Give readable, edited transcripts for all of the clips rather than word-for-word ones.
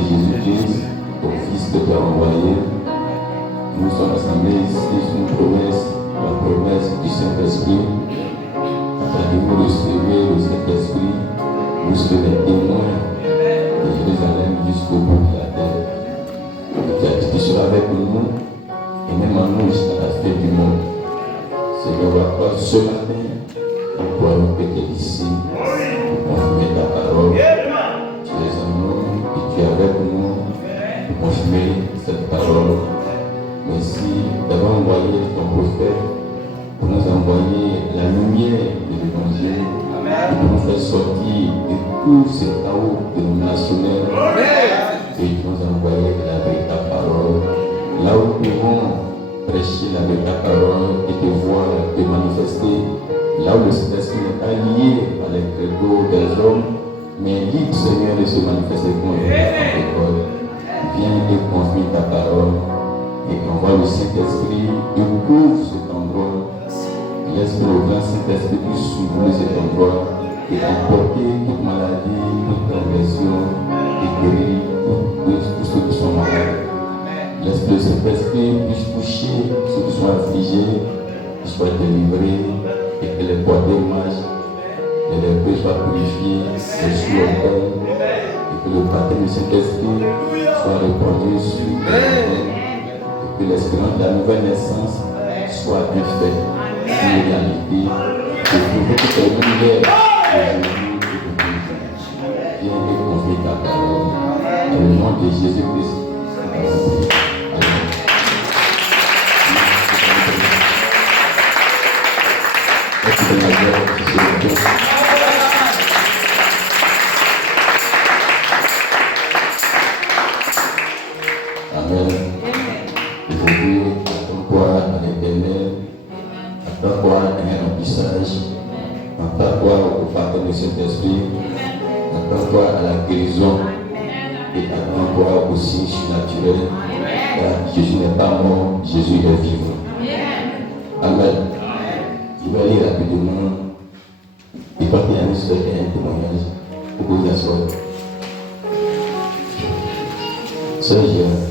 de Jésus-Christ, ton Fils que tu as envoyé, nous sommes assemblés ici sur une promesse, la promesse du Saint-Esprit. C'est-à-dire vous recevez le Saint-Esprit, vous serez des témoins de Jérusalem jusqu'au bout de la terre. Et tu seras avec nous, et même en nous jusqu'à la fin du monde. Seigneur, ce matin, encore nous peut-être ici, pour confirmer ta parole. Tu es en nous et tu es avec nous pour confirmer cette parole. Merci d'avoir envoyé ton prophète pour nous envoyer la lumière de l'évangile, pour nous faire sortir de tout ce chaos dénominationnel et tu nous as envoyé la véritable parole. Là où nous pouvons prêcher la véritable parole et te voir te manifester, là où le Saint-Esprit n'est pas lié à l'égrégore des hommes, mais libre, Seigneur, de se manifester comme une école. Viens et confie ta parole et envoie le Saint-Esprit et couvre cet endroit. Laisse que le grand Saint-Esprit puisse soulever cet endroit et emporter toute maladie, toute perversion et guérir tous ceux qui sont malades. Laisse que le Saint-Esprit puisse toucher ceux qui sont affligés, qui soient délivrés et que les portées marchent, que les péchés soient purifiés, les souls et que le baptême du Saint-Esprit soit répandu sur les hommes et que l'espérance de la nouvelle naissance soit un fait, une réalité, et pour que tout l'univers aujourd'hui et pour toujours. Viens et confie ta parole. Dans le nom de Jésus-Christ. Amen. Aujourd'hui, attends-toi à l'Éternel, attends-toi à un remplissage, attends-toi au pardon du Saint-Esprit, attends-toi à la guérison et attends-toi au signe surnaturel. Car Jésus n'est pas mort, Jésus est vivant. Amen. Je vais lire rapidement. Et quand il y a un seul et un témoignage, vous pouvez vous asseoir. Sœur Gérard,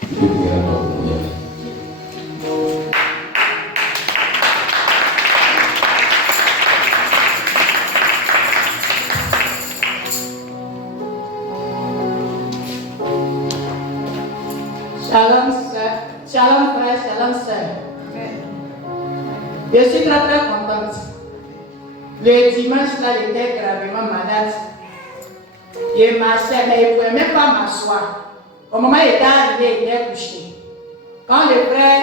tu peux prier à ton témoignage. Shalom, sœur. Shalom, frère. Shalom, sœur. Je suis très très contente. Le dimanche, là, j'étais gravement malade. Je marchais, mais je ne pouvais même pas m'asseoir. Au moment où j'étais arrivé, il était couché. Quand le frère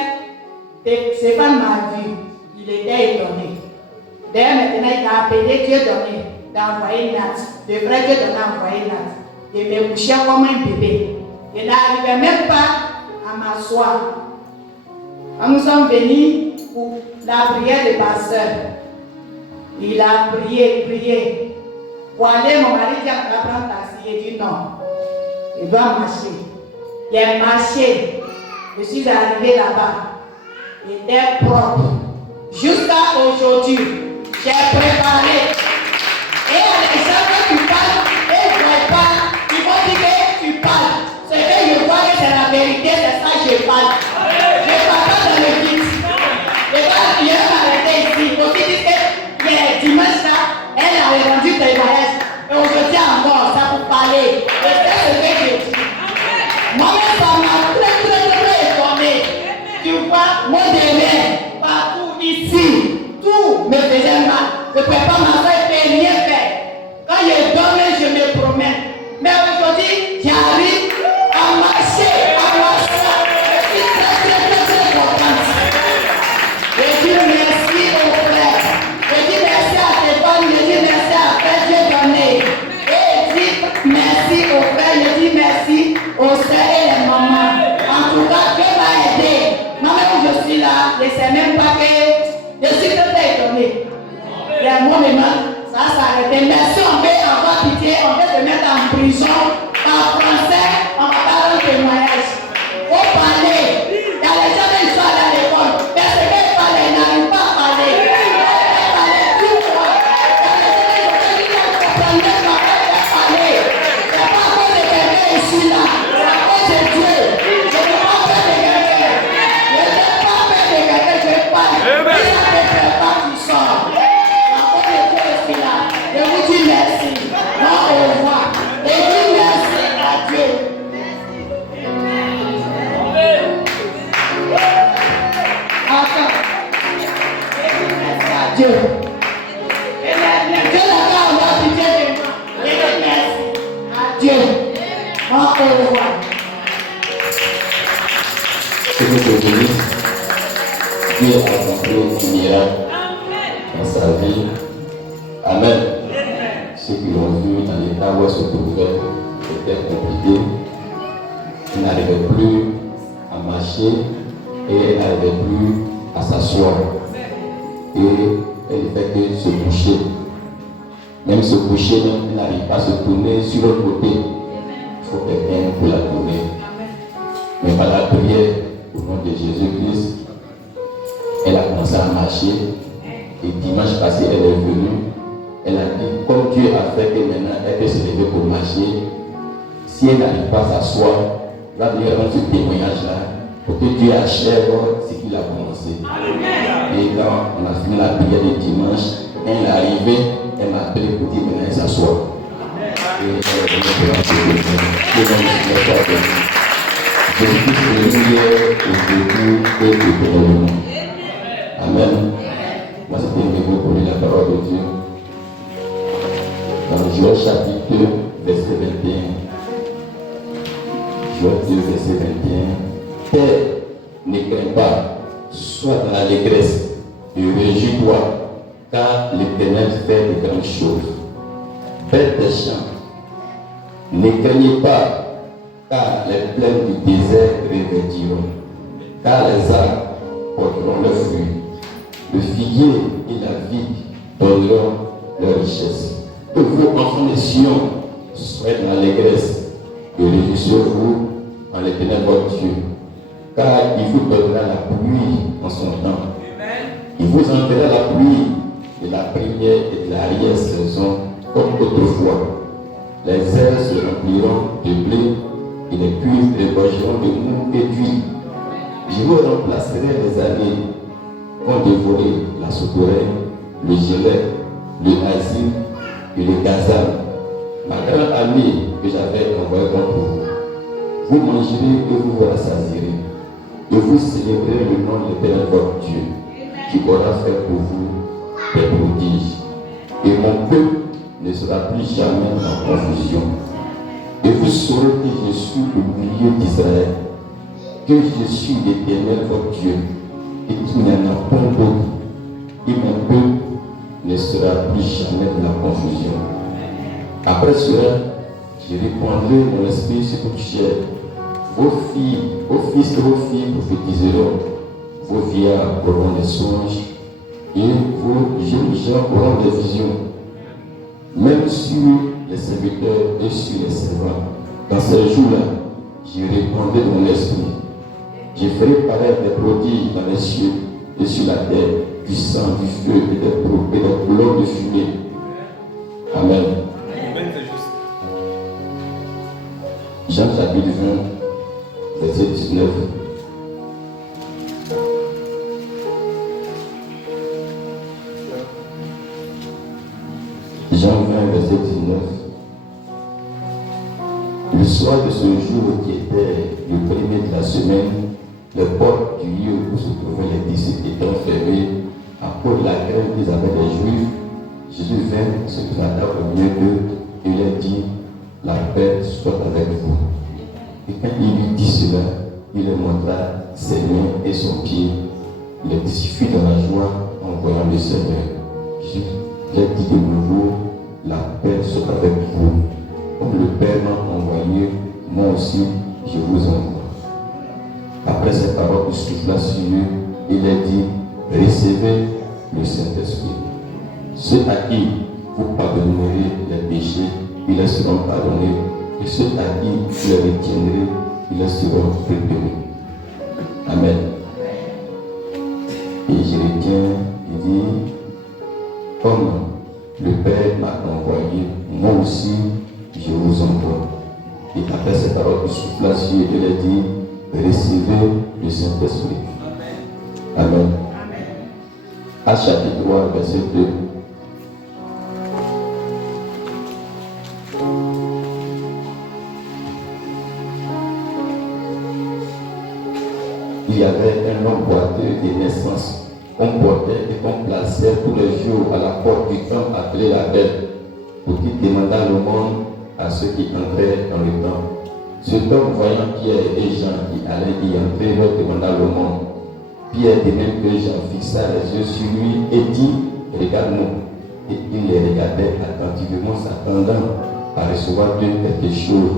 Stéphane m'a vu, il était étonné. D'ailleurs, maintenant, il a appelé Dieu donné d'envoyer Nat. Le frère Dieu donné d'envoyer Nat. Je me couchais comme un bébé. Je n'arrivais même pas à m'asseoir. Quand nous sommes venus pour la prière du pasteur, il a prié. Pour aller, mon mari dit à prendre taxi. Il dit non, il doit marcher. Il a marché. Je suis arrivé là-bas. Il était propre. Jusqu'à aujourd'hui, j'ai préparé. Et à l'exemple que tu parles, et je ne vois pas, ils vont dire que tu parles. Ce que je vois que c'est la vérité, c'est ça que je parle. Je ne parle pas dans le vide. Je vais m'arrêter ici. Aussi dit que les dimanches là, elle avait rendu témoignage. Et aujourd'hui encore, ça pour parler. Et c'est ce que je dis. Moi-même, ça m'a très étonné. Tu vois, mon derrière, partout ici, tout me faisait mal. Je ne pouvais pas m'asseoir et rien faire. Quand je dormais, je me promène. Mais aujourd'hui, j'arrive à marcher, à m'asseoir. Je suis très contente. Je dis merci au frère. Je dis merci à Stéphane. Je dis merci à Frère Dieu donné. Et je dis merci au frère. Je dis merci aux frères et les mamans. En tout cas, Dieu m'a aidé. Moi-même, je suis là. Je ne sais même pas que je suis très étonnée. Il y a un moment, Que vous bénisse. Dieu a accompli un miracle dans sa vie. Amen. Ceux qui l'ont vu dans l'état où elle se trouvait, c'était compliqué. Elle n'arrivait plus à marcher et elle n'arrivait plus à s'asseoir. Et elle ne fait que se coucher. Même se coucher, elle n'arrive pas à se tourner sur l'autre côté. Il faut quelqu'un pour la tourner. Mais par la prière, au nom de Jésus-Christ, elle a commencé à marcher. Et dimanche passé, elle est venue. Elle a dit, comme Dieu a fait que maintenant elle peut se lever pour marcher, si elle n'arrive pas à s'asseoir, elle va venir rendre ce témoignage-là pour que Dieu achève ce qu'il a commencé. Et quand on a fini la prière de dimanche, elle est arrivée, elle m'a appelé pour dire maintenant elle s'assoit. Et elle est venue pour la prière. Jésus-Christ est le hier, aujourd'hui et éternellement. Amen. Moi, c'était une niveau pour lire la parole de Dieu. Dans Joël chapitre verset 21. Joël 2 verset 21. Terre, ne crains pas, sois dans l'allégresse et réjouis-toi, car l'Éternel fait de grandes choses. Bêtes des champs, ne craignez pas, car les plaines du désert revêtiront, car les arbres porteront leurs fruits. Le figuier et la vigne donneront leur richesse. Que vous, enfants de Sion, soyez dans l'allégresse et réjouissez-vous en l'Éternel votre Dieu, car il vous donnera la pluie en son temps. Il vous enverra la pluie de la première et de l'arrière-saison comme autrefois. Les airs se rempliront de blé et les cuivres débaucheront de mou et d'huile. Je vous remplacerai les années qu'ont dévoré la sauterelle, le gilet, le asile et le gazelle, ma grande armée que j'avais envoyée contre vous. Vous mangerez et vous vous rassasierez, et vous célébrerez le nom de l'Éternel votre Dieu, qui aura fait pour vous des prodiges. Et mon peuple ne sera plus jamais en confusion. Et vous saurez que je suis au milieu d'Israël, que je suis l'Éternel votre Dieu, et qu'il n'y en a point d'autre. Et mon peuple ne sera plus jamais dans la confusion. Après cela, je répandrai mon esprit sur toute chair. Vos filles, vos fils et vos filles prophétiseront, vos vieillards auront des songes, et vos jeunes gens auront des visions. Même sur les serviteurs et sur les servants, dans ces jours-là, je répandrai mon esprit. Je ferai paraître des prodiges dans les cieux et sur la terre, du sang, du feu et des colonnes de fumée. Amen. Jean chapitre 20, verset 19. Jean 20, verset 19. Le soir de ce jour qui était le premier de la semaine, les portes du lieu où se trouvaient les disciples étant fermées à cause de la crainte qu'ils avaient des Juifs, Jésus vint, se planta au milieu d'eux et leur dit, la paix soit avec vous. Et quand il lui dit cela, il leur montra ses mains et son pied. Les disciples furent dans la joie en voyant le Seigneur. Jésus leur dit de nouveau, la paix soit avec vous. Comme le Père m'a envoyé, moi aussi je vous envoie. Après ces paroles, il souffla sur eux et leur dit, recevez le Saint-Esprit. Ceux à qui vous pardonnerez les péchés, ils leur seront pardonnés. Et ceux à qui vous les retiendrez, ils leur seront pardonnés. Amen. Et je retiens, il dit, comme le Père m'a envoyé, moi aussi je vous envoie. Et après ces paroles, il souffla sur eux et leur dit, recevez le Saint-Esprit. Amen. Actes chapitre 3, verset 2. Il y avait un homme boiteux de naissance qu'on portait et qu'on plaçait tous les jours à la porte du temple appelé la Belle, pour qu'il demandât le monde à ceux qui entraient dans le temple. Cet homme, voyant Pierre et Jean qui allaient y entrer, leur demanda le monde. Pierre, de même que Jean, fixa les yeux sur lui et dit, regarde-nous. Et il les regardait attentivement, s'attendant à recevoir d'eux quelque chose.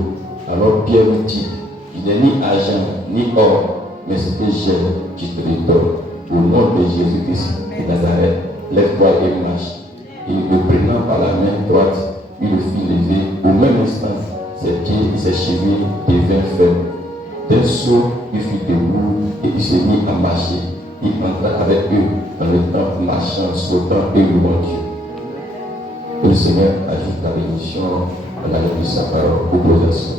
Alors Pierre lui dit, il n'est ni argent, ni or, mais ce que j'ai, je te le donne. Au nom de Jésus-Christ de Nazareth, lève-toi et marche. Et le prenant par la main droite, il le fit lever. Au même instant, ses pieds et ses chevilles devinrent fermes. D'un saut, il fut debout et il se mit à marcher. Il entra avec eux dans le temple, marchant, sautant et louant Dieu. Que le Seigneur ajoute la bénédiction à la lettre de sa parole. Opposition.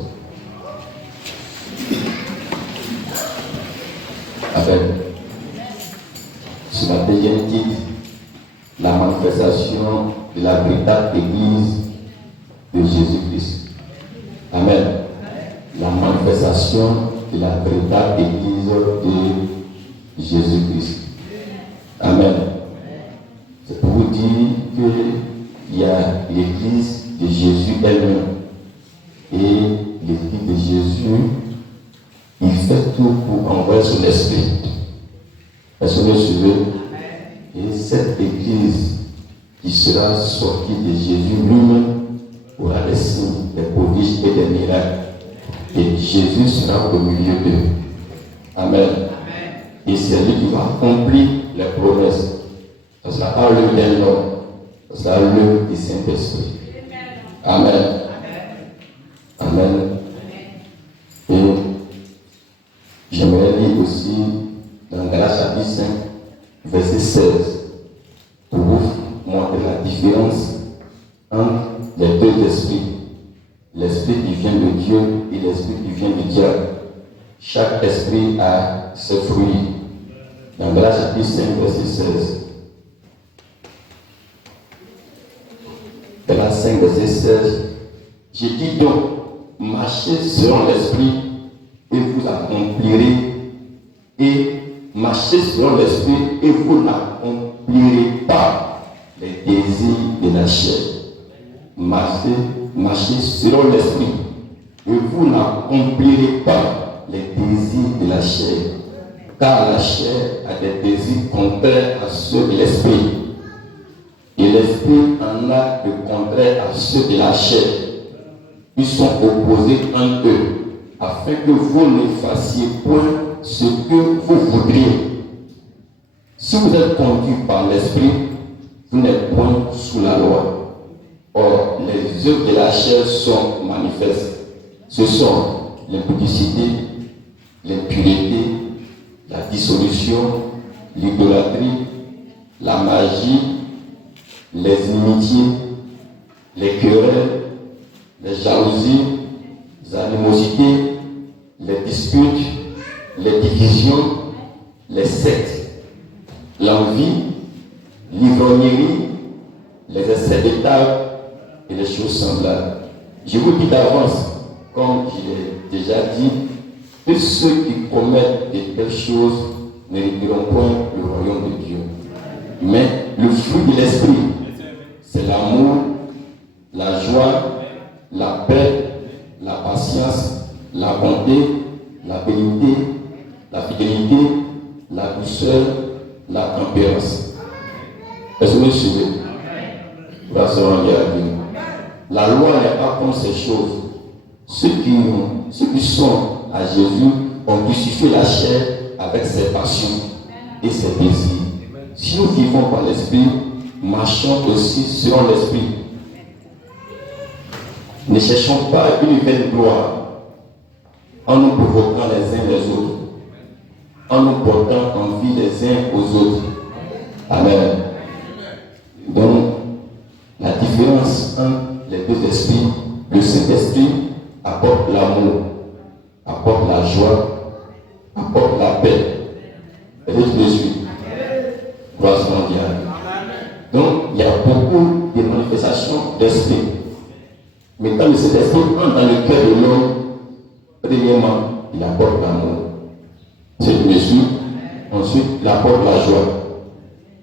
Amen. Ce matin, j'ai un titre, la manifestation de la véritable Église de Jésus-Christ. Amen. La manifestation de la véritable Église de Jésus-Christ. Amen. C'est pour vous dire qu'il y a l'Église de Jésus elle-même. Et l'Église de Jésus, il fait tout pour envoyer son esprit. Est-ce que vous suivez? Et cette Église qui sera sortie de Jésus lui-même aura des signes, des prodiges et des miracles. Et Jésus sera au milieu d'eux. Amen. Et c'est lui qui va accomplir les promesses. Ça sera pas l'œuvre d'un homme, ça sera l'œuvre du Saint-Esprit. Amen. Amen. Et j'aimerais lire aussi dans Galates chapitre 5, verset 16, pour vous montrer la différence entre les deux esprits. L'esprit qui vient de Dieu et l'esprit qui vient du diable. Chaque esprit a ses fruits. Dans Galates chapitre 5, verset 16. Galates 5, verset 16. Je dis donc, marchez selon l'esprit et vous accomplirez. Et marchez selon l'esprit et vous n'accomplirez pas les désirs de la chair. Marchez selon l'esprit et vous n'accomplirez pas les désirs de la chair. Car la chair a des désirs contraires à ceux de l'esprit. Et l'esprit en a de contraires à ceux de la chair. Ils sont opposés entre eux, afin que vous ne fassiez point ce que vous voudriez. Si vous êtes conduit par l'esprit, vous n'êtes point sous la loi. Or, les œuvres de la chair sont manifestes. Ce sont l'impudicité, l'impureté, la dissolution, l'idolâtrie, la magie, les inimitiés, les querelles, les jalousies, les animosités, les disputes, les divisions, les sectes, l'envie, l'ivrognerie, les excès de table et les choses semblables. Je vous dis d'avance, comme je l'ai déjà dit, que ceux qui commettent de telles choses n'hériteront point le royaume de Dieu. Mais le fruit de l'esprit, c'est l'amour, la joie, la paix, la patience, la bonté, la bénité, la fidélité, la douceur, la tempérance. Est-ce que vous me suivez? La loi n'est pas comme ces choses. Ceux qui sont à Jésus ont crucifié la chair avec ses passions et ses désirs. Si nous vivons par l'esprit, marchons aussi selon l'esprit. Ne cherchons pas une vaine gloire en nous provoquant les uns les autres, en nous portant envie les uns aux autres. Amen. Donc, la différence entre les deux esprits, le Saint-Esprit apporte l'amour, apporte la joie, apporte la paix. Et les Jésus. Gloire mondiale. Donc, il y a beaucoup de manifestations d'esprit. Mais quand le Saint-Esprit entre dans le cœur de l'homme, premièrement, il apporte l'amour. C'est une mesure. Ensuite, il apporte la joie.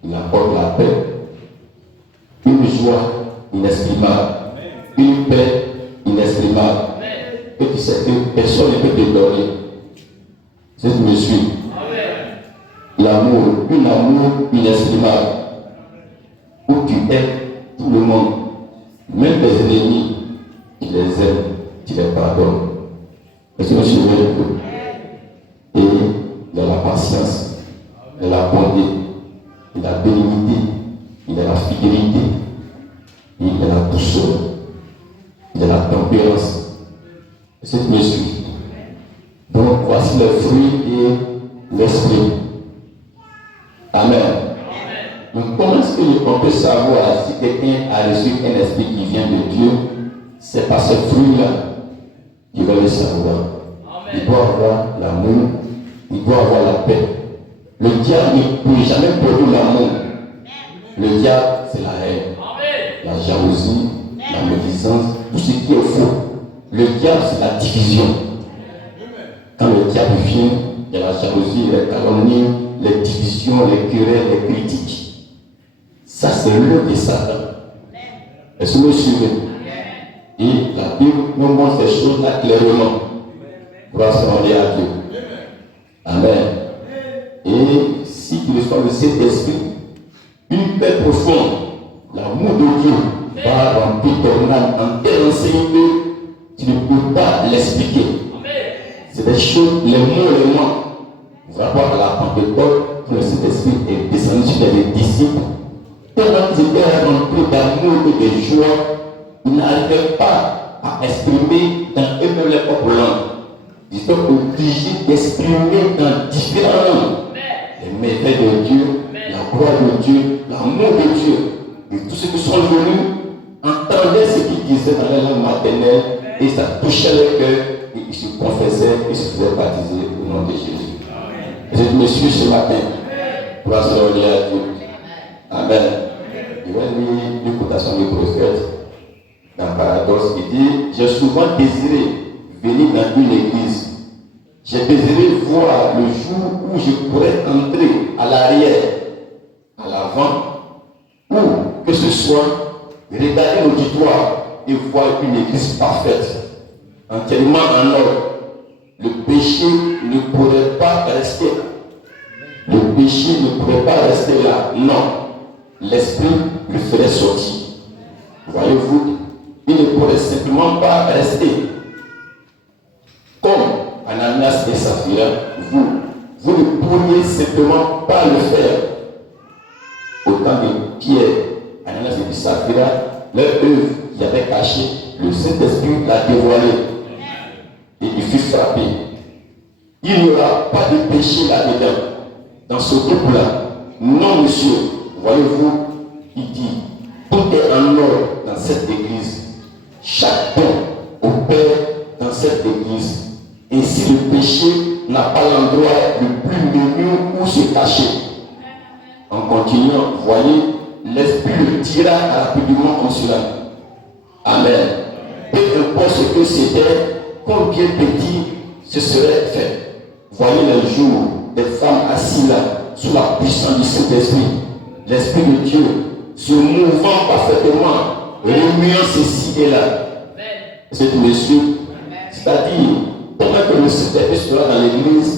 Il apporte la paix. Une joie inexprimable. Une paix inexprimable. que tu sais que personne ne peut te donner. C'est me suis. L'amour, un amour inestimable, où tu aimes tout le monde, même tes ennemis, tu les aimes, tu les pardonnes. Est-ce que vous suivez un peu? Et il y a la patience, il y a la bonté, il y a la bénignité, il y a la fidélité, il y a la douceur, il y a la tempérance. Est-ce que tu me suis? Donc voici les fruits et l'esprit. Amen. Donc comment est-ce qu'on peut savoir si quelqu'un a reçu un esprit qui vient de Dieu? C'est par ce fruit-là qu'il va le savoir. Il doit avoir l'amour, il doit avoir la paix. Le diable ne peut jamais produire l'amour. Le diable, c'est la haine, la jalousie, la médisance, tout ce qui est faux. Le diable, c'est la division. Quand le diable vient, il y a la jalousie, les calomnies, les divisions, les querelles, les critiques. Ça, c'est l'œuvre de Satan. Est-ce que vous me suivez? Et la Bible nous montre ces choses-là clairement. Grâce à Dieu. Amen. Et si tu reçois le Saint-Esprit, une paix profonde, l'amour de Dieu va remplir ton âme en tel enseigne que tu ne peux pas l'expliquer. C'est des choses, les mots. Par rapport à la Pentecôte, quand le Saint-Esprit est descendu sur les disciples, tellement ils étaient remplis d'amour et de joie, ils n'arrivaient pas à exprimer dans eux-mêmes leur propre langue. Ils sont obligés d'exprimer dans différentes langues les merveilles de Dieu, la gloire de Dieu, l'amour de Dieu. Et tous ceux qui sont venus entendaient ce qu'ils disaient dans la langue maternelle et ça touchait leur cœur et ils se confessaient et se faisaient baptiser au nom de Jésus. Je me suis ce matin. Grâce à Dieu. Amen. Il va lire une quotation du prophète dans Paradoxe qui dit: j'ai souvent désiré venir dans une église. J'ai désiré voir le jour où je pourrais entrer à l'arrière, à l'avant, ou que ce soit regarder l'auditoire et voir une église parfaite, entièrement en ordre. Le péché ne pourrait pas rester. Le péché ne pourrait pas rester là. Non. L'esprit le ferait sortir. Voyez-vous, il ne pourrait simplement pas rester. Comme Ananias et Saphira, vous ne pourriez simplement pas le faire. Autant de Pierre, Ananias et Saphira, leur œuvre qui avait caché, le Saint-Esprit l'a dévoilé. Et il fut frappé. Il n'y aura pas de péché là-dedans. Dans ce groupe-là. Non, monsieur. Voyez-vous, il dit, tout est en ordre dans cette église. Chaque don opère dans cette église. Ainsi, le péché n'a pas l'endroit le plus menu où se cacher. En continuant, voyez, l'esprit le tira rapidement en cela. Amen. Peu importe ce que c'était, combien petit ce serait fait. Voyez les jours des femmes assises là, sous la puissance du Saint-Esprit, l'Esprit de Dieu, se mouvant parfaitement, remuant ceci et là. C'est tout, monsieur. C'est-à-dire, pendant que le Saint-Esprit sera dans l'église,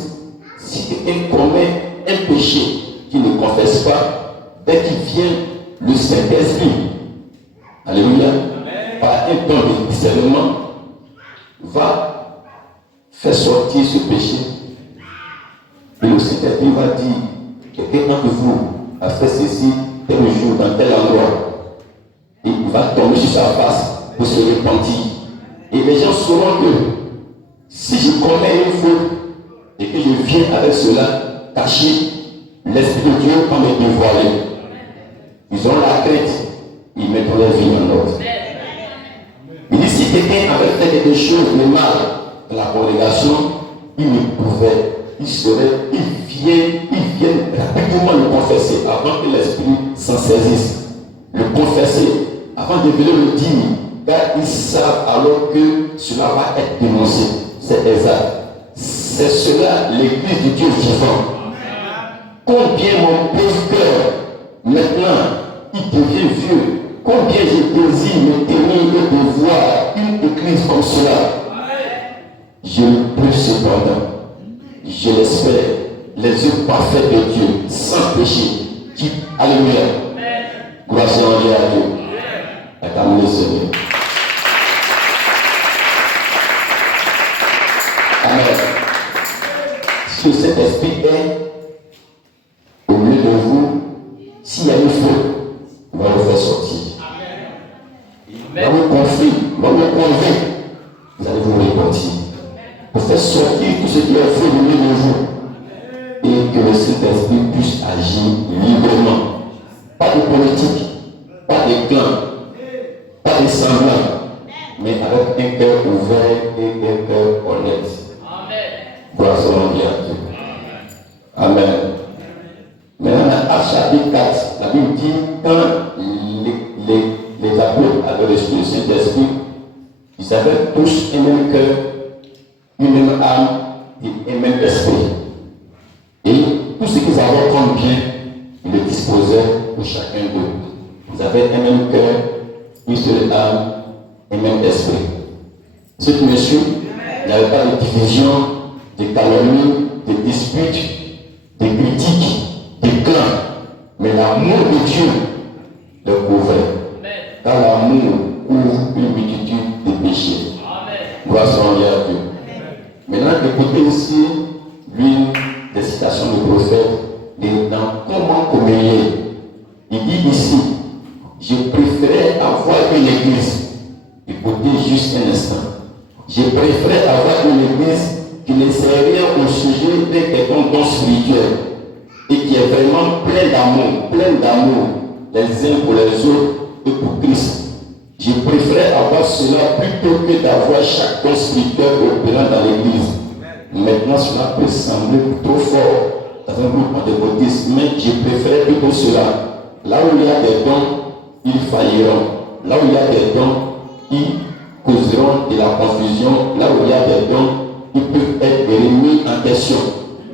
si quelqu'un commet un péché qu'il ne confesse pas, dès qu'il vient, le Saint-Esprit, alléluia, par un temps de discernement, va faire sortir ce péché. Et le Saint-Esprit va dire, quelqu'un d'entre vous a fait ceci tel jour dans tel endroit. Et il va tomber sur sa face pour se repentir. Et les gens sauront que si je commets une faute et que je viens avec cela caché, l'Esprit de Dieu va me dévoiler. Ils ont la crainte, ils mettront leur vie en ordre. Il dit, si quelqu'un avait fait quelque chose de mal dans la congrégation, il ne pouvait, il vient rapidement le confesser avant que l'Esprit s'en saisisse. Le confesser avant de venir le dire, car ils savent alors que cela va être dénoncé. C'est exact. C'est cela l'église du Dieu vivant. Combien mon pauvre cœur, maintenant, il devient vieux. Combien je désire me tenir et de voir une église comme cela. cependant, je l'espère, les œuvres parfaites de Dieu, sans péché, qui, alléluia, gloire soit rendue à Dieu. Acclamez le Seigneur. Amen. Si le Saint-Esprit est au milieu de vous, s'il y a une faute, on va le faire sortir. Dans le conflit, dans le convaincre, vous allez vous repentir. Pour faire sortir tout ce qui est fait au milieu de vous. Et que le Saint-Esprit puisse agir librement. Pas de politique, pas de clan, pas de semblant, mais avec un cœur ouvert et un cœur honnête. Gloire soit rendue à Dieu. Amen. Maintenant, à chapitre 4, la Bible dit quand les apôtres avaient reçu le Saint-Esprit, ils avaient tous un même cœur, une même âme et un même esprit. Et tout ce qu'ils avaient comme bien, ils le disposaient pour chacun d'eux. Ils avaient un même cœur, une seule âme, un même esprit. Cette monsieur, il n'y avait pas de division, de calomnie, de disputes, de critiques, de clans, mais l'amour de Dieu le couvrait. Car l'amour couvre une multitude de péchés. Gloire soit rendue à Dieu. Maintenant, écoutez ici l'une des citations du prophète dans Comment communier. Il dit ici, je préférais avoir une église. Écoutez juste un instant. Je préférais avoir une église qui ne sert rien au sujet des dons spirituels et qui est vraiment plein d'amour les uns pour les autres et pour Christ. Je préférais avoir cela plutôt que d'avoir chaque don spirituel opérant dans l'église. Maintenant, cela peut sembler trop fort dans un groupe pentecôtiste, mais je préfère plutôt cela. Là où il y a des dons, ils failliront. Là où il y a des dons, ils causeront de la confusion. Là où il y a des dons, ils peuvent être remis en question.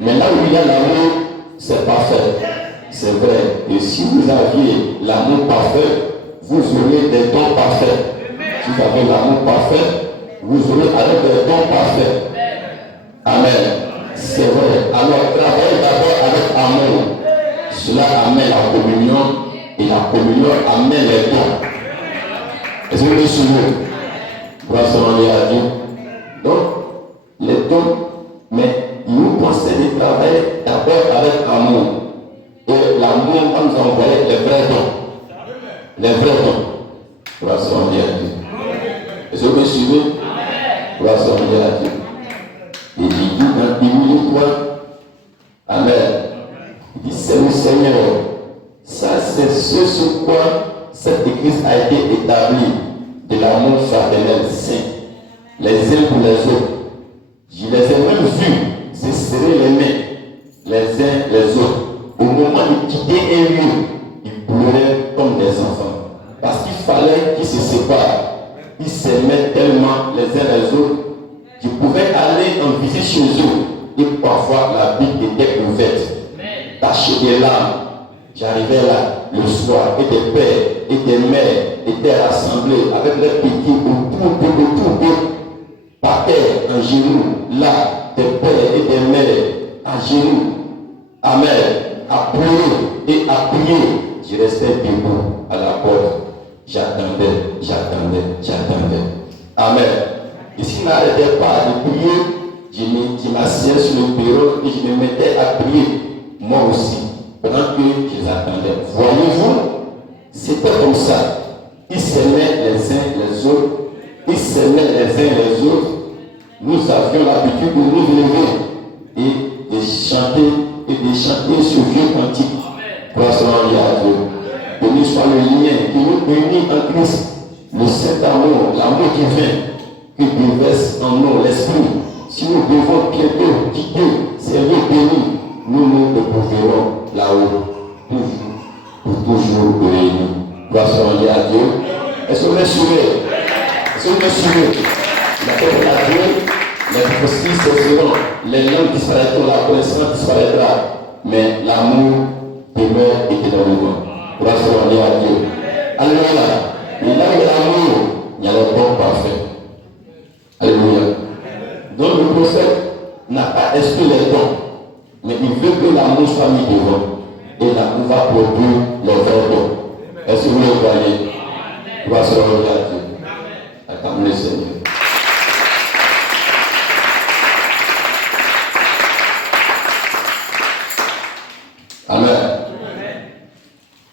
Mais là où il y a l'amour, c'est parfait. C'est vrai. Et si vous aviez l'amour parfait, vous aurez des dons parfaits. Si vous avez l'amour parfait, vous aurez avec des dons parfaits. Amen. C'est vrai. Alors, travaillez d'abord avec amour. Cela amène la communion et la communion amène les dons. Est-ce que vous me suivez? Gloire soit rendue à Dieu. Donc, les dons, mais il nous conseille de travailler d'abord avec amour. Et l'amour va nous envoyer les vrais dons. Les vrais dons. Gloire soit rendue à Dieu. Est-ce que vous me suivez? Gloire soit rendue à Dieu. Et il dit dans Hébreux 3, amen. Il dit c'est le Seigneur. Ça, c'est ce sur quoi cette église a été établie, de l'amour fraternel saint, les uns pour les autres. Je les ai même vus se serrer les mains, les uns les autres. Au moment de quitter un lieu, ils pleuraient comme des enfants. Parce qu'il fallait qu'ils se séparent. Ils s'aimaient tellement les uns les autres. Je pouvais aller en visite chez eux et parfois la Bible était ouverte, tachée de larmes. J'arrivais là le soir et des pères et des mères étaient rassemblés avec leurs petits autour d'eux, par terre, en genoux, là, des pères et des mères en genoux. Amen. À pleurer et à prier. Je restais debout à la porte. J'attendais. Amen. Et s'il n'arrêtait pas de prier, je m'asseyais sur le bureau et je me mettais à prier, moi aussi, pendant que je les attendais. Voyez-vous, c'était comme ça. Ils s'aimaient les uns les autres, ils s'aimaient les uns les autres. Nous avions l'habitude de nous lever et de chanter ce vieux cantique. Gloire soit rendue à Dieu. Béni soit le lien qui nous unit en Christ, le Saint-Amour, l'amour divin qui déverse en nous l'esprit. Si nous devons bientôt quitter ces lieux bénis, nous nous retrouverons là-haut, pour toujours réunis. Gloire soit rendue à Dieu. Est-ce que vous me suivez? Est-ce que vous me suivez? La parole à Dieu, les prophéties cesseront, les langues disparaîtront, la connaissance disparaîtra, mais l'amour demeure éternellement. Gloire soit rendue à Dieu. Alléluia. Et là où il y a l'amour, il y a le bon parfait. Alléluia. Donc le prophète n'a pas exclu les dons, mais il veut que l'amour soit mis devant. Et l'amour va produire les vrais dons. Est-ce que vous le voyez? Gloire soit rendue à Dieu. Acclamons le Seigneur. Amen.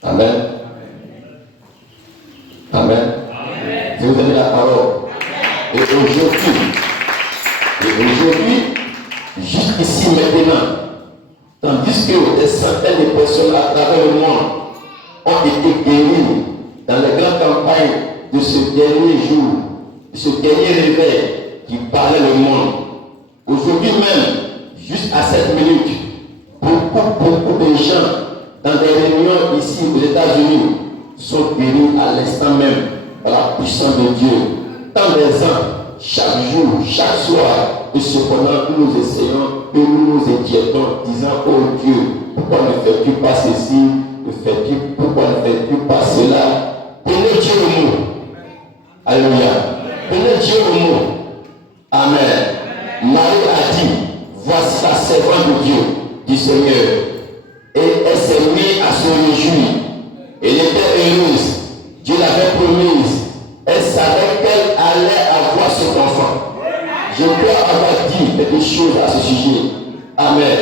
Amen. Amen. Je vous donne la parole. Et aujourd'hui, juste ici maintenant, tandis que des centaines de personnes à travers le monde ont été guéries dans les grandes campagnes de ce dernier jour, de ce dernier réveil qui parlait le monde. Aujourd'hui même, juste à cette minute, beaucoup de gens dans des réunions ici aux États-Unis sont guéris à l'instant même par la puissance de Dieu. Tant des ans, chaque jour, chaque soir, et cependant nous essayons et nous nous inquiétons, disant: oh Dieu, pourquoi ne fais-tu pas ceci, pourquoi ne fais-tu pas cela? Prenez Dieu au mot. Alléluia. Prenez Dieu au mot. Amen. Marie a dit: voici la servante de Dieu, du Seigneur. Et elle s'est mise à se réjouir. Elle était heureuse. Dieu l'avait promise. Elle savait qu'elle allait avoir son enfant. Je crois avoir dit quelque chose à ce sujet. Amen.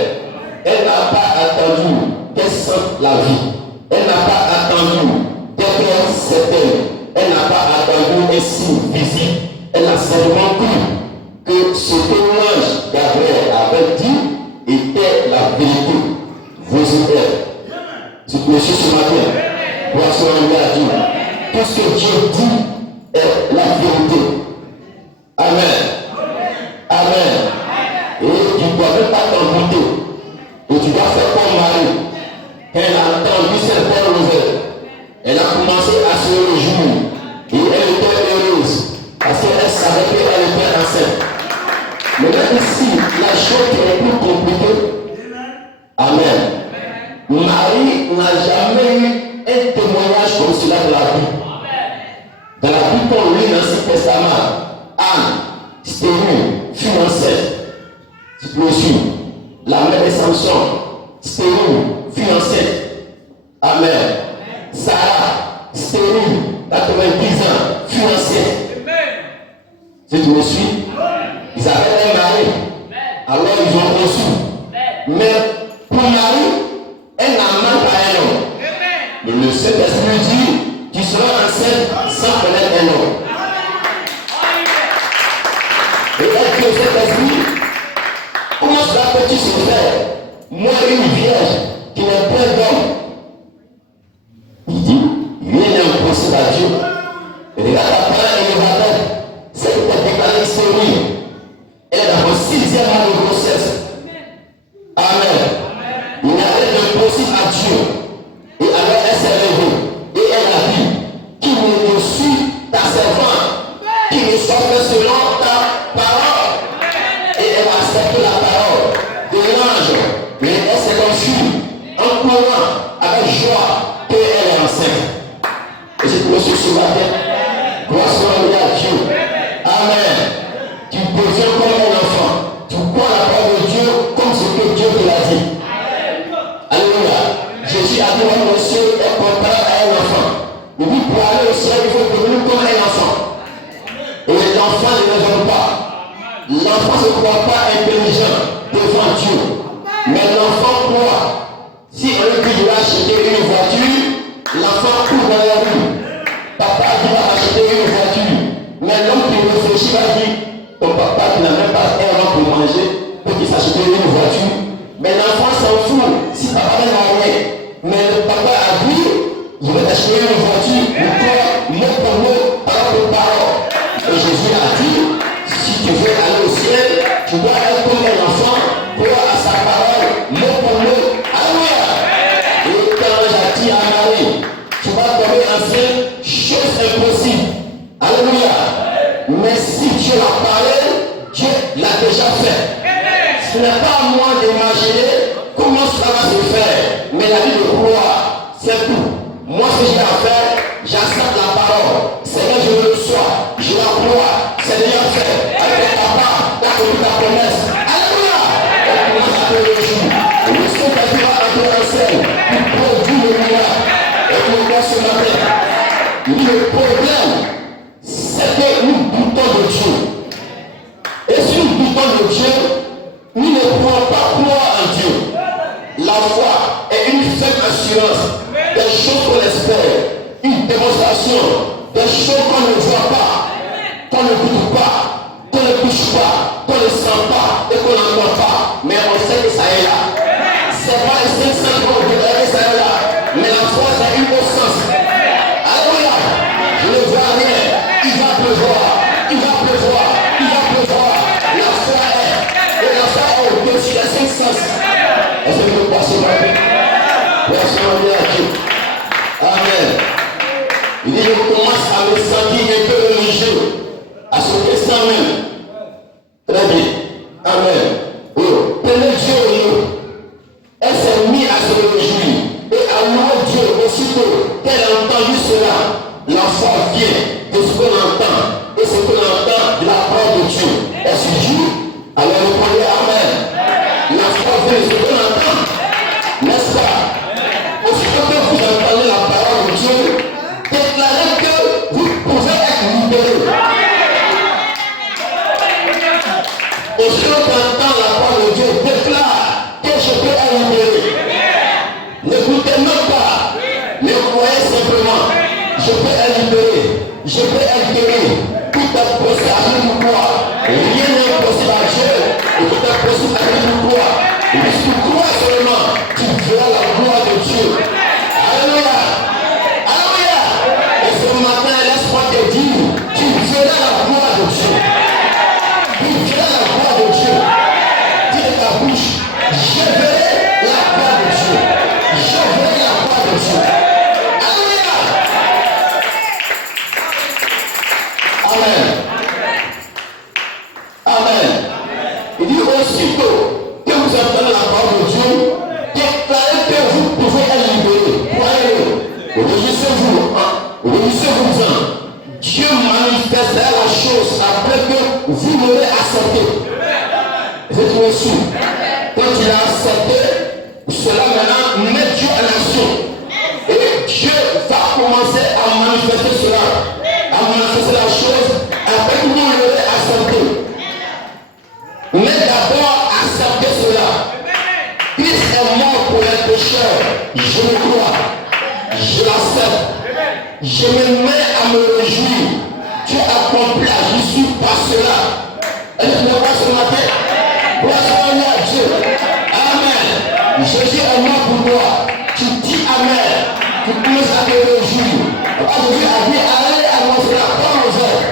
Elle n'a pas attendu qu'elle sente la vie. Elle n'a pas attendu d'être certaine. Elle n'a pas attendu un signe visible. Elle a seulement cru que ce que l'ange Gabriel avait dit était la vérité. Vous êtes. C'est monsieur ce matin. Gloire soit rendue à Dieu. Tout ce que Dieu dit est la vérité. Amen. Amen. Et tu ne dois même pas t'en douter. Et tu dois faire comme Marie. Quand elle a entendu cette bonne nouvelle, elle a commencé à se réjouir. Et elle était heureuse. Parce qu'elle savait qu'elle était enceinte. Mais là ici, la chose qui est plus compliquée. Amen. Marie n'a jamais eu un témoignage comme cela de la Bible. Dans la Bible qu'on lit dans l'Ancien Testament, Anne, stérile, fut enceinte. Tu me suis. La mère de Samson, stérile, fut enceinte. Amen. Sarah, stérile, 90 ans, fut enceinte. Si tu me suis, ils avaient un mari. Alors ils ont reçu. Mais pour Marie, elle n'a même pas un homme. Mais le Saint-Esprit dit: tu seras enceinte sans connaître un homme. Et elle dit au Saint-Esprit: comment cela peut-il se faire? Moi, une vierge qui n'est pas d'homme. Il dit: rien n'est impossible à Dieu. Et regarde la parole et le rappel. C'est qui t'a déclaré stérile. Elle est dans son 6e mois de grossesse. Amen. Il n'y a rien d'impossible à Dieu. Et alors elle s'est levée. Et elle a dit: qui ne suit ta servante, qui ne soit que selon ta parole. Et elle a accepté la parole de l'ange. Mais elle s'est enfuie en courant avec joie qu'elle est enceinte. Et je te reçois ce matin. Gloire soit rendue à Dieu. Amen. Tu deviens comme un enfant. Tu crois la parole de Dieu comme ce que Dieu te l'a dit. Alléluia. Jésus a dit: mon monsieur est comparé à un enfant. Il dit: pour aller au ciel, il faut devenir comme un enfant. Et l'enfant ne raisonne pas. L'enfant ne se croit pas intelligent devant Dieu. Mais l'enfant croit. Si on lui dit qu'il va acheter une voiture, l'enfant court dans la rue. Papa dit: va acheter une voiture. Mais l'homme qui réfléchit va dire: ton papa qui n'a même pas un an pour manger, pour qu'il s'achète une voiture. Mais l'enfant s'en fout si papa n'a rien. Mais le papa a dit: je vais t'acheter une voiture pour toi, mot pour mot, parole pour parole. Et Jésus a dit: si tu veux aller au ciel, tu dois être comme un enfant, croire à sa parole, mot pour mot. Alléluia. Et quand j'ai dit à Marie: tu vas tomber enceinte, chose impossible. Alléluia. Mais si Dieu l'a parlé, Dieu l'a déjà fait. Ce n'est pas à moi d'imaginer comment cela va se faire. Mais la vie de croire, c'est tout. Moi, ce que j'ai à faire, j'accepte la parole. Seigneur, je le reçois. Je la crois. C'est déjà fait. Avec ta part, tu as connu ta promesse. Alléluia. mettre en scène pour produire le miracle. Et pour moi ce matin, le problème, c'est que nous doutons de Dieu. Et si nous doutons de Dieu, nous ne pouvons pas croire en Dieu. La foi est une faible assurance des choses qu'on espère, une démonstration des choses qu'on ne voit pas, qu'on ne goûte pas, qu'on ne touche pas, qu'on ne sent pas et qu'on n'entend pas. Mais on sait que ça est là. C'est pas les 5 qu'on veut que ça est là. Mais la foi, c'est une autre sens. Alléluia. Je ne vois rien. Il va pleuvoir. Il va pleuvoir. Il va pleuvoir. La foi est. Et la foi est au-dessus des 5 sens. Est-ce que vous passez par là? Personne ne vient à Dieu. Amen. Il dit, je commence à me sentir un peu religieux. À ce que ça même. Très bien. Amen. Prenez Dieu au niveau. Elle s'est mise à se réjouir. Et à louer Dieu aussitôt qu'elle a entendu cela. La foi vient de ce qu'on entend. Et ce qu'on entend de la parole de Dieu. Elle se joue. Alors répondez Amen. La foi vient de ce qu'on entend. N'est-ce pas? Aussitôt que vous entendez la parole de Dieu, déclarez que vous pouvez être libéré. Aussitôt que entend la parole de Dieu, déclare que je peux être libéré. N'écoutez même pas, mais croyez simplement, je peux être libéré, je peux être guéri. Tout est possible à moi. Rien n'est impossible à Dieu, et tout est possible à moi. Et si tu crois seulement, tu verras la gloire de Dieu. Alléluia. Alléluia. Et ce matin, laisse-moi te dire, tu verras la gloire de Dieu. Tu verras la gloire de Dieu. Dis de ta bouche, je verrai la gloire de Dieu. Je verrai la gloire de Dieu. Alléluia. Amen. Amen. Il dit aussitôt que vous entendez la parole de Dieu, déclarez que vous pouvez être libéré. Croyez-le. Réjouissez-vous. Réjouissez-vous-en. Dieu manifestera la chose après que vous l'aurez accepté. Vous êtes reçu. Quand il a accepté, cela maintenant met Dieu en action. Et Dieu va commencer à manifester cela, à manifester la chose après que vous l'aurez accepté. Mais d'abord, acceptez cela. Christ est mort pour les pécheurs. Je le crois. Je l'accepte. Je me mets à me réjouir. Dieu accomplit la justice par cela. Est-ce que tu me vois ce matin? Gloire à Dieu. Amen. Jésus est mort pour moi. Tu dis Amen. Tu commences à te réjouir. Jésus a dit, allez annoncer la bonne nouvelle.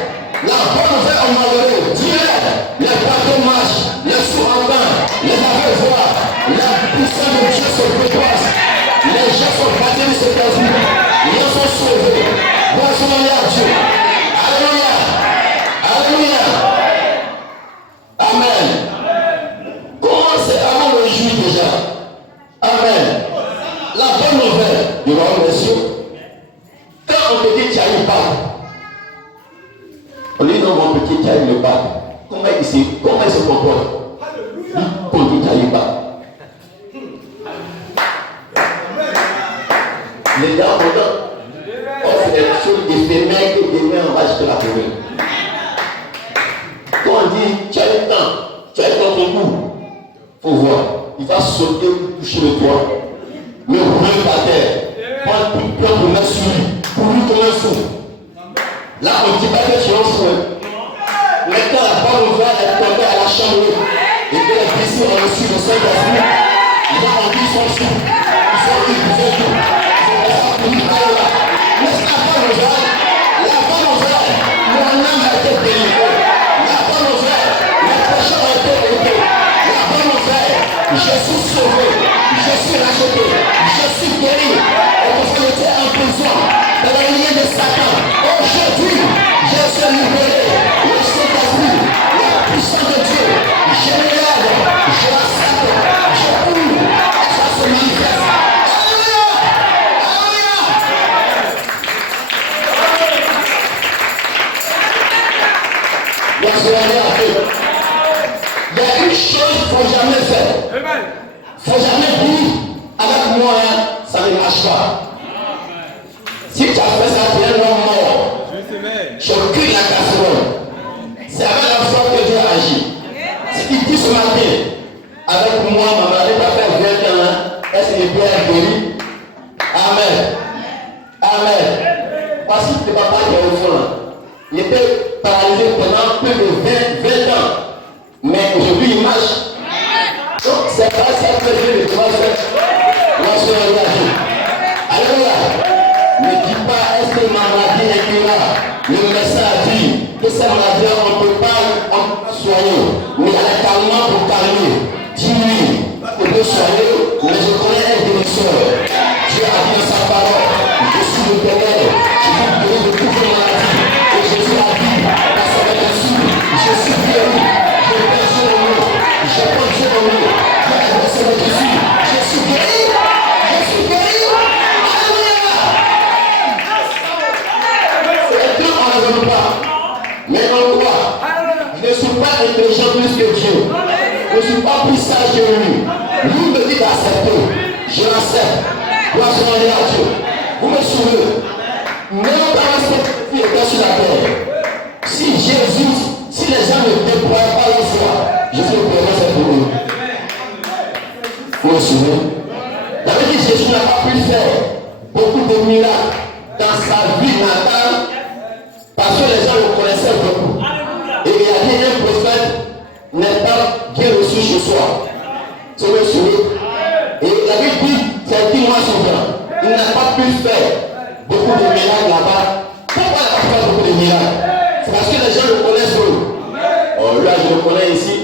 La bonne nouvelle en malheureux. Dis-le. Les bateaux marchent. Les sourds entendent. Les aveugles voient. La puissance de Dieu se dépasse. Les gens sont baptisés, se perdus. Les gens sont sauvés. Gloire à Dieu. Alléluia. Alléluia. Amen. Commencez à vous réjouir déjà. Amen. La bonne nouvelle du royaume des cieux. Quand on te dit tu as eu pas, on dit non mon petit tu as eu le pas. Comment il se comporte? On dit tu as eu pas. Les gens on fait des choses éphémères que demain on va jeter la poubelle. Quand on dit tu as eu le temps, tu as eu ton coup, il faut voir. Il va sauter, toucher le toit, le rouler par terre, prendre tout plein pour mettre sur lui, pour lui comme un fou. Là on dit pas que tu es un fou. Maintenant la bonne nouvelle est tombée à la chambre et que les blessés ont reçu le Saint-Esprit. Les gens ont dit ils sont fous, ils sont tout. N'est-ce pas la bonne nouvelle? La bonne nouvelle, mon âme a été délivrée. La bonne nouvelle, les péchés ont été ôtés. La bonne nouvelle, je suis sauvé, je suis racheté, je suis guéri. Autrefois j'étais en prison, dans les liens de Satan. Aujourd'hui, je suis libéré. Le Saint-Esprit, la puissance de Dieu, je me lève, je l'accepte, je cours, et ça se manifeste. Il y a une chose qu'il ne faut jamais faire. Il ne faut jamais dire avec moi, hein, ça ne marche pas. Si tu as fait ça, tu es un homme mort. Je cuis la casserole. C'est avec la foi que Dieu agit. Si tu dis ce matin, avec moi, maman, elle va faire 20 ans, hein, est-ce que Dieu est guéri? Amen. Amen. Parce que le papa qui est au fond, il était paralysé pendant plus de 20 ans. Mais aujourd'hui, il marche. Donc, c'est pas ça que Dieu le doit faire. Alléluia. Ne dis pas, est-ce que ma maladie est curable? Le médecin a dit que cette maladie, on ne peut pas soigner. Mais il y a un calmant pour calmer. Dis-lui, on peut soigner, mais je connais un guérisseur. Dieu a dit dans sa parole, je suis le Père, je vais guérir de toutes les maladies. Et Jésus a dit, dans sa blessure, je suis guéri, je peux Dieu au mot, je peux Dieu au mot, je vais adresser le Jésus, je suis guéri, je suis guéri. Alléluia. C'est Dieu, on ne veut pas. Mais on croit. Je ne suis pas intelligent plus que Dieu. Je ne suis pas plus sage que lui. Lui me dit d'accepter. Je l'accepte. Gloire soit à Dieu. Vous me suivez. Même dans l'aspect qui était sur la terre. Si Jésus, si les gens ne déploient pas la foi, Jésus le prénom c'est pour eux. Vous me suivez. La vie de Jésus n'a pas pu faire beaucoup de miracles dans sa vie natale parce que les gens le connaissaient beaucoup. Et il a dit un prophète n'est pas bien reçu chez soi. C'est le suivez. Et la Bible dit, c'est dit moi souvent, il n'a pas pu faire beaucoup de miracles là-bas. Pourquoi il n'a pas fait beaucoup de miracles? C'est parce que les gens le connaissent eux. Oh là, je le connais ici,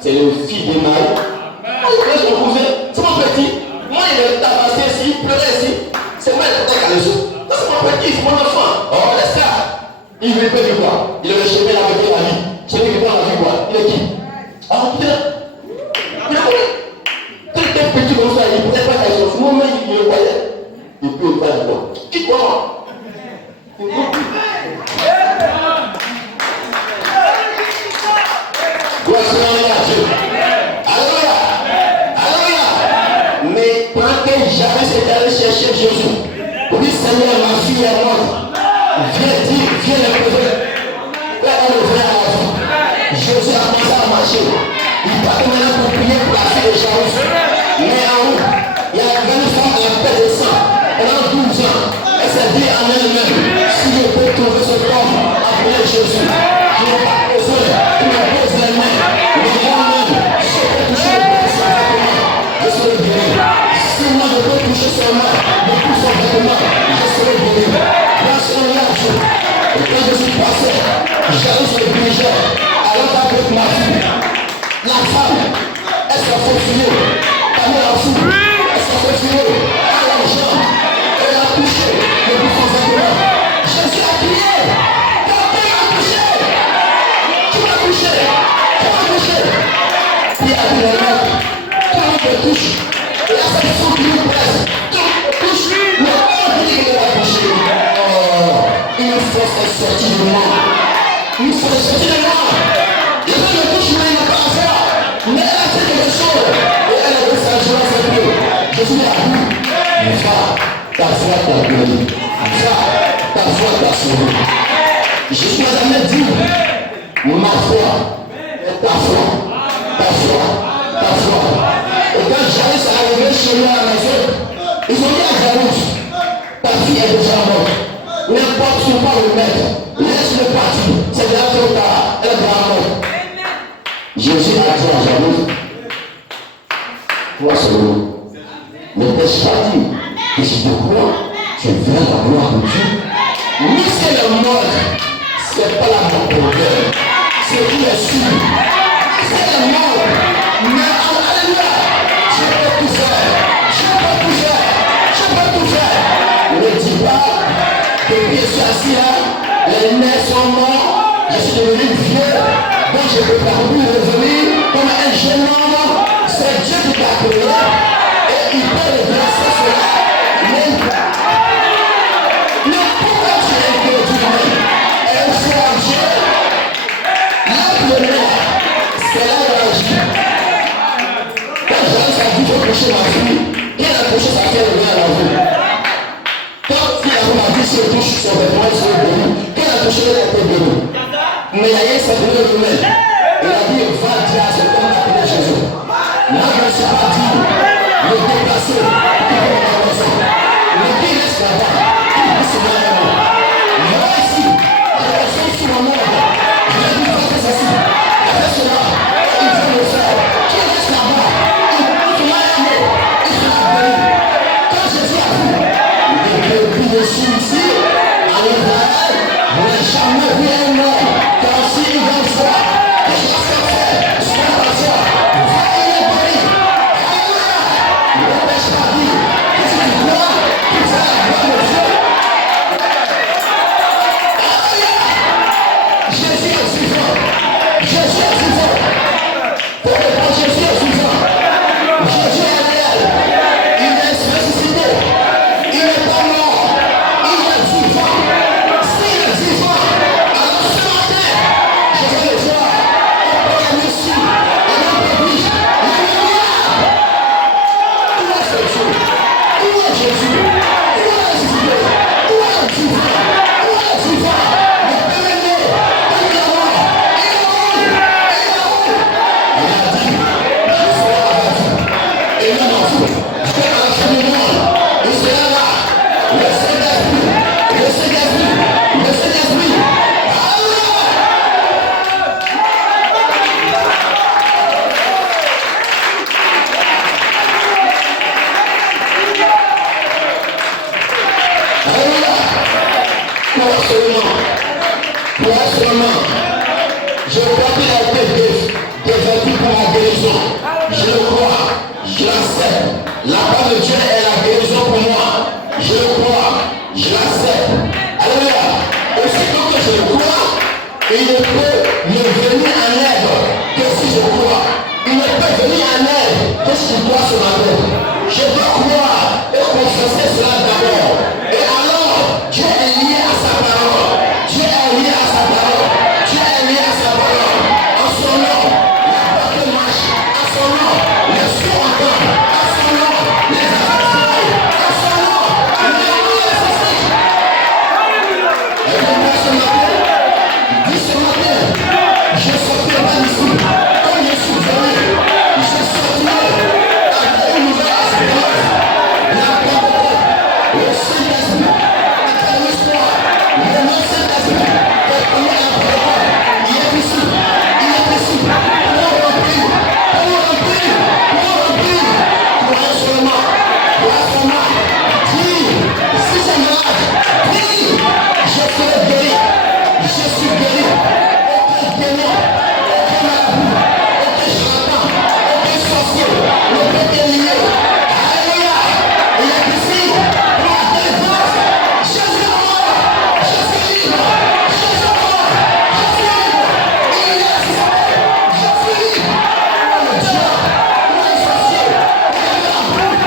c'est le fils de Marie. Moi, je connais son cousin, c'est mon petit. Moi, il est tabassé ici, il pleurait ici. C'est moi qui ai calé ça. C'est mon petit, c'est mon enfant. Oh, laisse ça. Il veut pas du quoi? Il est le chemin avec la vie. Celui qui prend la vie, quoi? Il est qui? Ah, putain. Il est quoi? Tel petit comme ça, il ne pouvait pas cacher. Moi-même, il le voyait. Il peut pas d'accord. Qui quoi? Gloire soit à Dieu. Alléluia. Alléluia. Mais quand jamais c'est allé chercher Jésus, pour dire Seigneur, ma fille est morte. Viens dire, viens le poser. Là, on le fait à la vie. Jésus a commencé à marcher. Il partait maintenant pour prier pour la fille de Jairus. Mais en haut, il y a une grande femme en paix de sang. Pendant 12 ans, elle s'est dit en elle-même, si je peux trouver ce homme, appelé Jésus, je n'ai pas besoin qu'il me pose les mains. Mais moi-même, je peux toucher le bout de son vêtement, je serai guéri. Si moi je peux toucher son main, le bout de son vêtement, je serai guéri. Grâce à Dieu. Et quand je suis passé, Jairus le dirigeait, alors qu'avec ma fille, la femme, elle s'est faufilée, parmi la foule, elle s'est faufilée, à l'argent, elle a touché le bout de son vêtement. Jésus a crié, quelqu'un m'a touché, tu m'as touché, tu m'as touché. Puis il a dit le mec, tout le monde te touche, et là cette foule qui nous presse, tout le monde te touche, mais on dit qu'il l'a touché. Oh, une force est sortie de moi, une force est sortie de moi. Je veux me toucher, mais il n'a pas à faire. Mais elle a fait quelque chose. Et elle a dit sa joie, c'est Dieu. Je suis à vous. Mais va, ta foi t'a guéri. Va, ta foi t'a sauvé. Je suis jamais dit, ma foi, ta foi, ta foi, ta foi. Et quand Jairus est arrivé chez lui à la maison, ils ont dit à Jairus, ta fille est déjà morte. N'importe où pas le mettre. Laisse-le partir. C'est déjà trop tard. Elle est déjà morte. Jésus a dit à Jairus, toi seulement, ne t'ai-je pas dit que si tu crois, tu verras la gloire de Dieu. Mais c'est le mort, c'est pas la mort pour Dieu, c'est qui est sûr. C'est le mort, mais alléluia, je peux tout faire, je peux tout faire, je peux tout faire. Ne dis pas, depuis que je suis assis là, les nerfs sont morts, je suis devenu vieux. Donc je peux pas plus revenir comme un jeune homme. C'est Dieu qui t'a créé et il peut redresser cela. Mais pourquoi tu es introduit? Elle fait à Dieu. La première, c'est là où elle agit. Quand Jairus a dit qu'il faut toucher ma fille, qu'elle a touché sa se touche son vêtement, il sera béni. Quand il a touché, il a été béni. Mais il y a eu cette nouvelle humaine. Il a dit, va dire à ce qu'on a appelé Jésus. Moi, je ne suis pas dit, le déplacer, qui va dans la maison. Le qui reste là-bas, qui va se voir là-bas. Moi ici, je suis sur mon monde. Je lui ai dit, fais ceci, fais cela, il faut le faire. Qui reste là-bas, il va aller, il sera béni. Quand Jésus a dit, depuis je suis ici, en Israël, je n'ai jamais vu un homme comme s'il va le faire. Et je vais faire, je vais faire ça. Il est béni. Ne m'empêche pas de dire que si tu crois, tu vas la gloire de Dieu. Jésus est vivant. Jésus est vivant. Pour le bon Jésus est vivant. Jésus est réel. Il est ressuscité. Il n'est pas mort. Il est vivant. S'il est vivant, alors ce matin, je vais le voir. On peut le suivre. Et on peut dire, Alléluia. Où est ce Dieu? Où est Jésus? Où est ressuscité? Où est vivant? Où est vivant? Le premier-né, il est mort. Il est mort. Il est mort. Il a dit, je serai avec vous. Et même en vous, jusqu'à la fin du monde, il sera là. Le Saint-Esprit, le Saint-Esprit, le Saint-Esprit. Alléluia. Alléluia. Pour seulement, je crois qu'il a été dévêtu pour la guérison. Je le crois, je l'accepte. La part de Dieu est la guérison pour moi. Je le crois, je l'accepte. Alléluia. Aussitôt que je le crois, il ne peut me venir en aide que si je crois. Il ne peut venir en aide que si je crois sur ma tête. Je dois croire et confesser cela d'abord. Et alors, Dieu est lié à sa parole. Dieu est lié à sa parole. Dieu est lié à sa parole. En son nom, la porte marche. En son nom, les sourds entendent. En son nom, les aveugles voient. En son nom, les morts ressuscitent. Et pour moi ce matin, dis ce matin, je sortirai pas d'ici. Comme je suis venu, je sortirai avec une nouvelle espérance. La Pentecôte, le Saint-Esprit, avec l'histoire, le nom Saint-Esprit, est connu à la Pentecôte. Il est ici, il est ici, pour remplir, croyez seulement, dis, si c'est malade, dis, je serai guéri, je suis guéri, aucun démon, aucun marabout, aucun charlatan, aucun sorcier, ne peut t'éliminer. Alléluia, il est ici, pour la délivrance. Jésus est mort, je suis libre, Jésus est mort, je suis libre, il est ressuscité, je suis libre. Oh le diable, où est le sorcier, où est le marabout?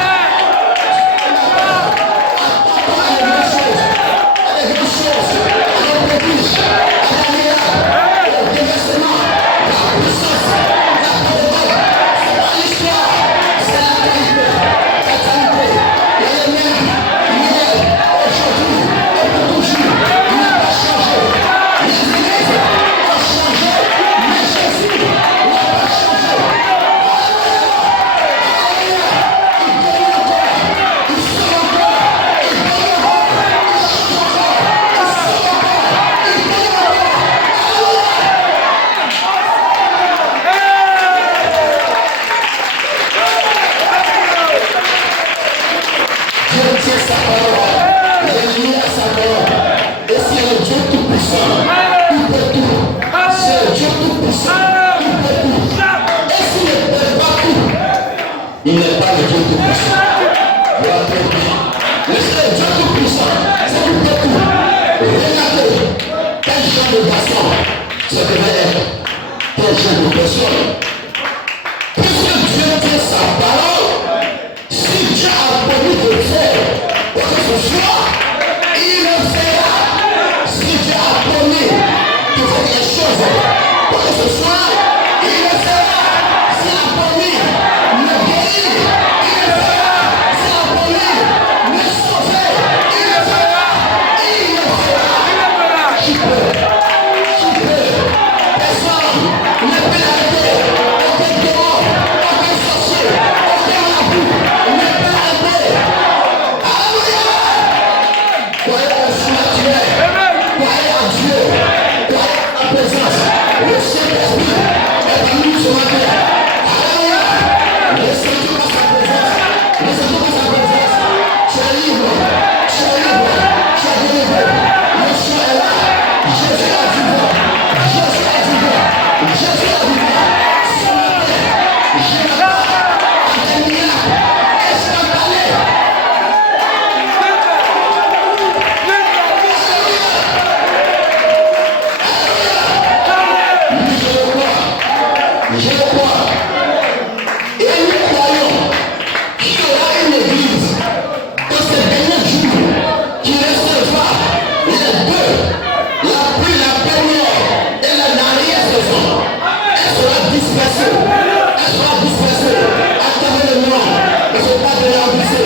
Il n'est pas le Dieu tout-puissant. Voilà très bien. Le seul Dieu tout-puissant, c'est qu'il peut tout. Regardez quel genre de garçon se devait être. Quel genre de personne. Puisque Dieu fait sa parole, si Dieu a promis de faire quoi que ce soit, il le fera. Si Dieu a promis de faire quelque chose, quoi que ce soit, il le fera. S'il a promis de guérir, il le fera. S'il a promis de sauver, il le fera. Il Il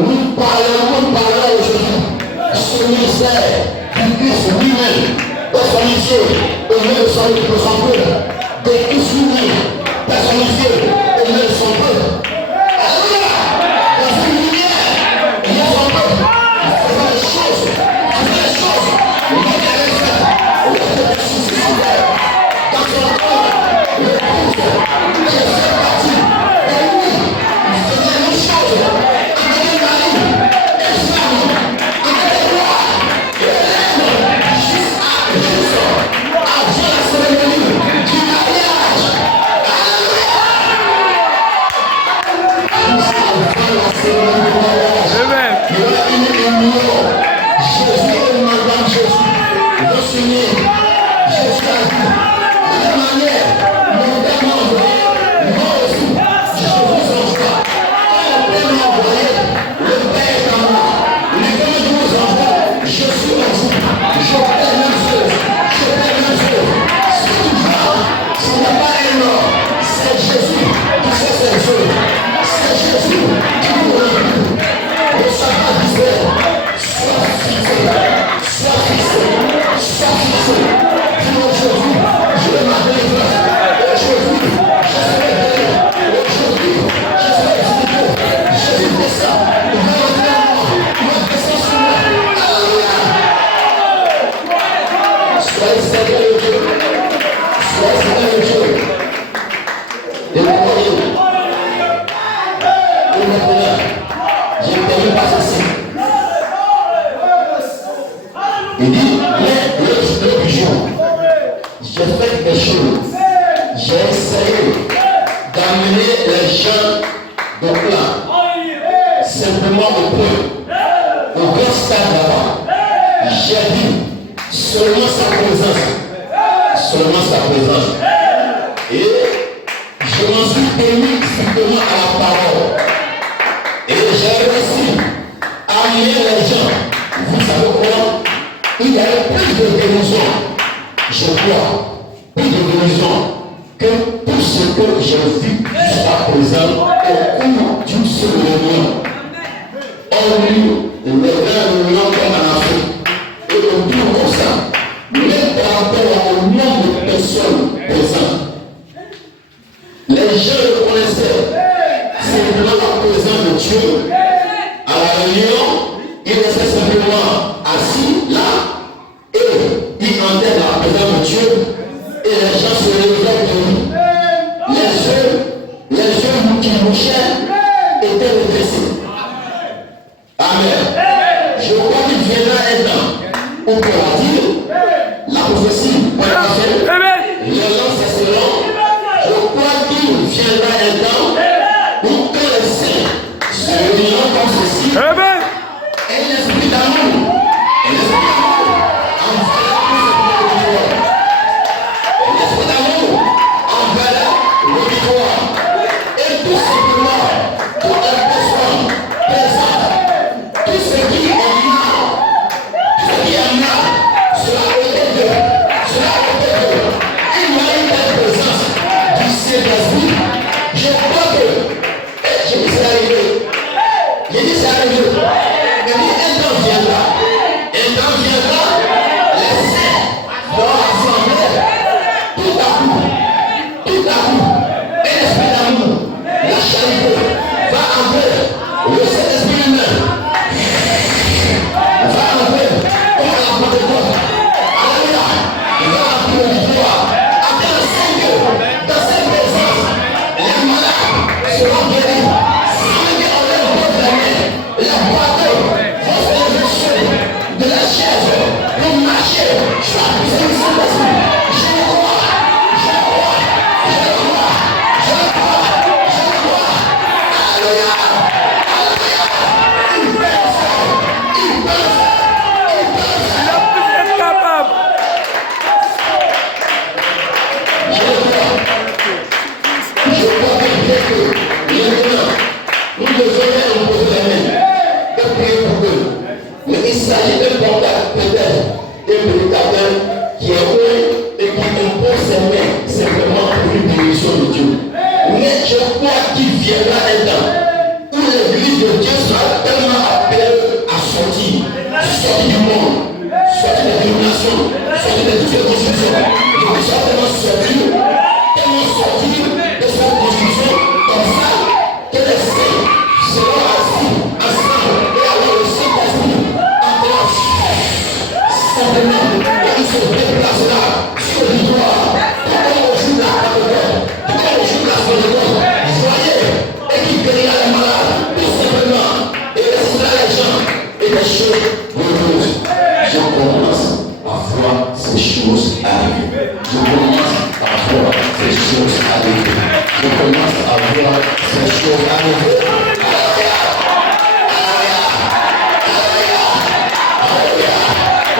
nous parlons aujourd'hui ce ministère du Christ lui-même, personnalisé au milieu de son peuple, de Christ lui-même, personnalisé au milieu de son peuple. Alléluia! Dans une lumière, il y a son peuple. Il fait les choses, il met des respects, il fait des soucis ouverts. Dans son corps, le Christ, je fais partie de lui. Il fait les mêmes choses. Avec Marie, et femme, avec roi, et l'âme, jusqu'à avant la cérémonie du mariage. Alléluia! Avant la cérémonie du mariage, il y a une union. Jésus et Madame Jésus vont s'unir. Jésus a dit, de la manière, mon Père m'a envoyé, moi aussi, je vous envoie. Quand le Père m'a envoyé, le Père est en moi. Les gars, je vous envoie, je suis en vous. Je fais la même chose. Je fais la même chose. C'est toujours, ce n'est pas un homme, c'est Jésus qui fait cette chose. C'est Jésus qui vous remplit. Le sabbat disait, sois fixé, sois fixé, sois fixé. Puis aujourd'hui, je vais m'adresser. Aujourd'hui, je serai guéri. Aujourd'hui, je serai expliqué. Jésus fait ça. Il va entrer en moi. Il va descendre sur moi. Alléluia. Soyez sérieux de Dieu. Soyez sérieux de Dieu. Et vous voyez, j'ai terminé par ceci. Il dit, le jour, j'ai fait des choses. J'ai essayé d'amener les gens de plan simplement au point, au grand stade là-bas. J'ai dit seulement sa présence. Et je m'en suis tenu strictement à la parole. Et j'ai réussi à amener les gens. Vous savez quoi? Il y a eu plus de guérison, je crois, plus de guérison que tout ce que j'ai vu jusqu'à présent au cours d'une seule réunion. On eut les grandes réunions comme en Afrique et au plus comme ça, même par rapport au nombre de personnes présentes. Les gens le connaissaient simplement la présence de Dieu. À la réunion, il restait simplement assis là et il entendait la présence de Dieu et les gens se levaient de lui. Les yeux qui mouchaient étaient redressés. Amen. Je crois qu'il viendra un temps où on pourra dire la prophétie pour la faire, les langues cesseront. Je crois qu'il viendra un temps où que les saints se réuniront comme ceci. Et l'esprit d'amour, l'esprit d'amour envers le victoire. Et tout simplement, toute la personne présente, tout ce qui est mal, cela a été Dieu, il y a une telle présence du Saint-Esprit. Je crois que, je dis c'est arrivé, mais un temps viendra, les saints vont rassembler tout à coup, un esprit d'amour, la charité va entrer, le Saint-Esprit lui-même va entrer comme à la Pentecôte. Alléluia, il va appeler le victoire. Après le Seigneur, dans cette présence, les malades seront guéris. Ceux qui ont les bonnes années, les boiteux vont se lever sur péché repose. Je commence à voir ces choses arriver. Je commence à voir ces choses arriver. Je commence à voir ces choses arriver.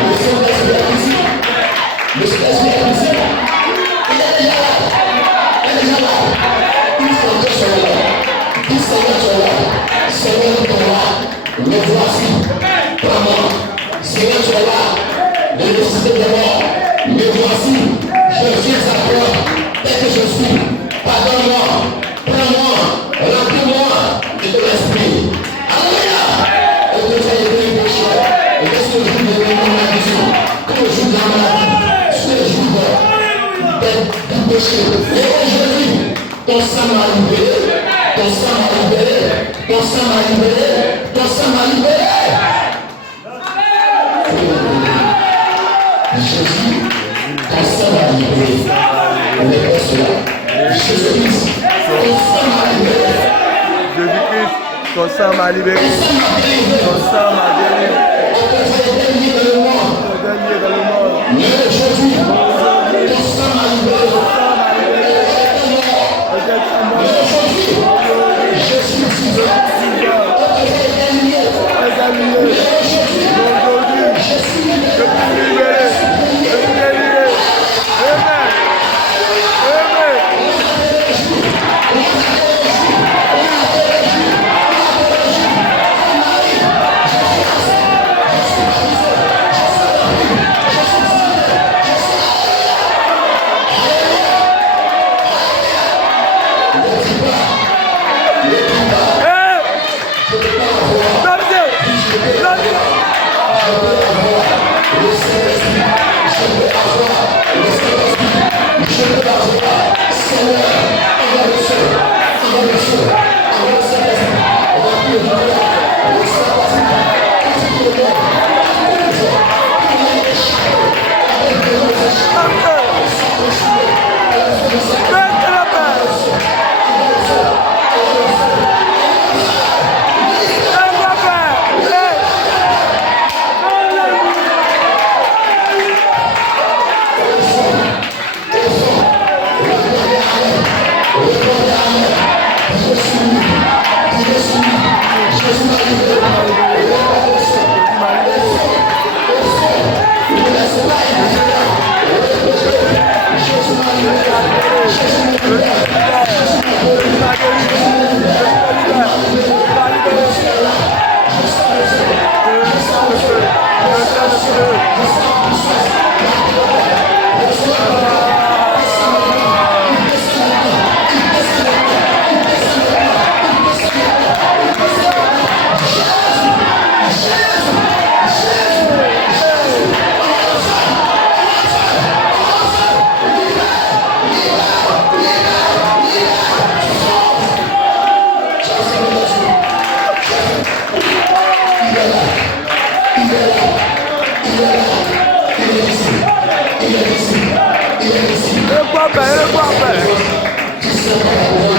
Le Saint-Esprit est ici. Le Saint-Esprit est ici. Il est déjà là. Il est déjà là. Il faut que je sois là. Il faut que je sois là. Seigneur, tu es là. Me voici. Prends-moi. Seigneur, tu es là. Le nécessité de mort. Me voici. Je viens à toi. Tel que je suis. Pardonne-moi. Prends-moi. Remplis-moi de ton esprit. Alléluia. Et que tu aies été le péché. Et laisse le jour de mon malédiction. Que le jour de la maladie. Ce jour du péché. Et aujourd'hui, ton sang m'a libéré. Ton sang m'a libéré. Ton sang m'a libéré. Ton sang m'a libéré. Jésus, ton sang m'a libéré. On est pas cela. Jésus-Christ, ton sang m'a libéré. Jésus-Christ, ton sang m'a libéré. Ton sang m'a délivré. On peut faire des liens dans le monde. Mais aujourd'hui, ton sang m'a libéré. Mais aujourd'hui, je suis vivant. On peut faire des liens. Mais aujourd'hui, je suis libéré.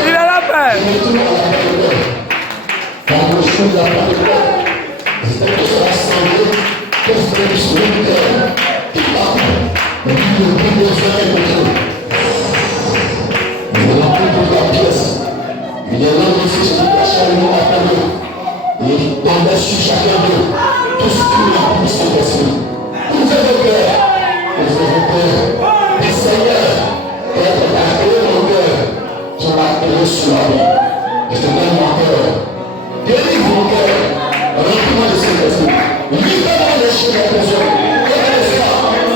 Il est la paix. Il est là aussi sur le chalumeau à Pablo. Il tombait sur chacun d'eux. Tout ce qui a pu se passer. Ouvrez vos cœurs. Ouvrez vos cœurs. Et Seigneur, être appelé mon cœur. Tu m'as appelé sur la vie. Je te donne mon cœur. Délivre mon cœur. Remplis-moi de cet esprit. Libère-moi de chez la prison.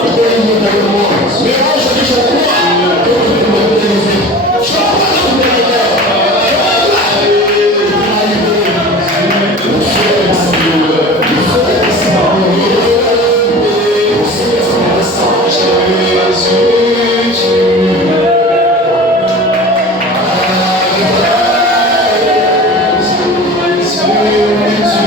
Et délivre-moi de moi. Mais moi, je dis, je crois que tu peux me délivrer. Je crois que tu peux me délivrer. Jesus.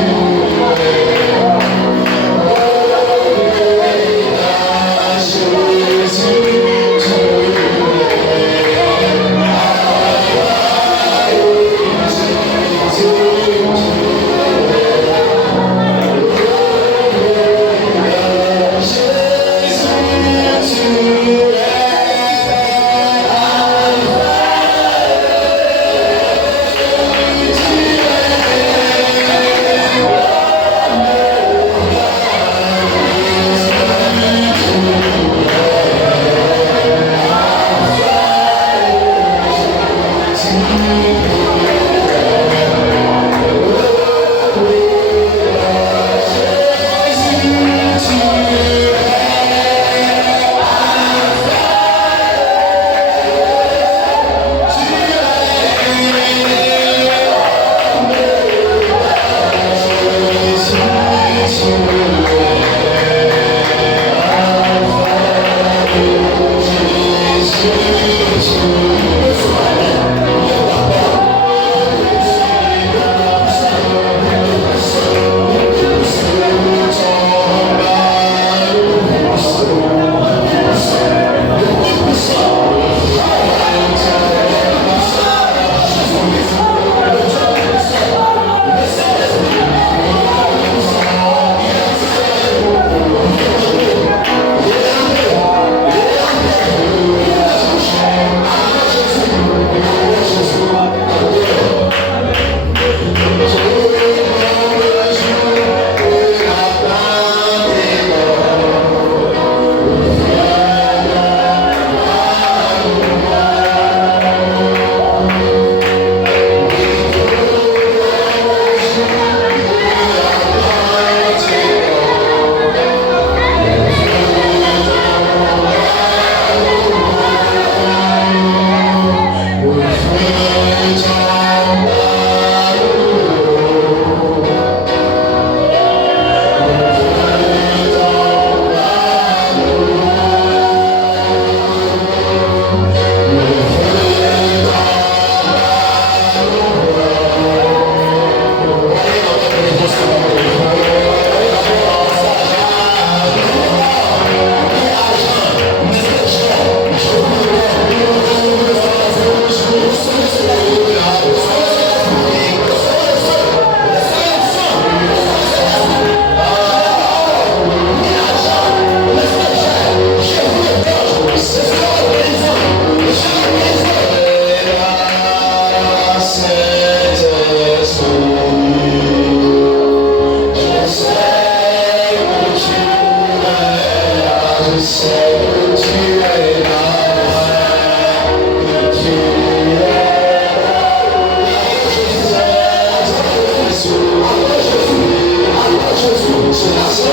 Yes.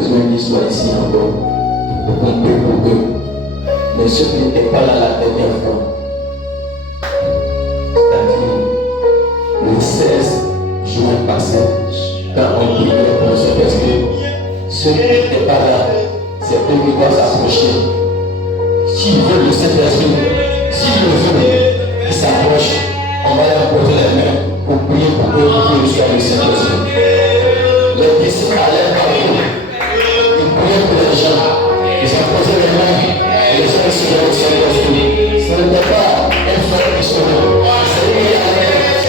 besoin qu'ils soient ici encore pour qu'on prie pour eux. Mais ceux qui n'étaient pas là la dernière fois, c'est-à-dire le 16 juin passé, quand on priait pour ce esprit, ceux qui n'étaient pas là, c'est eux qui doivent s'approcher. S'ils veulent le Saint-Esprit, s'ils le veulent, ils s'approchent. On va leur poser les mains pour prier pour eux, pour qu'ils soient le Saint-Esprit. Les disciples allaient partout. Ils priaient pour les gens. Ils s'approchaient les mains et les gens se donnaient le Saint-Esprit. Ce n'était pas un frère qui se donnait. C'est lui qui allait.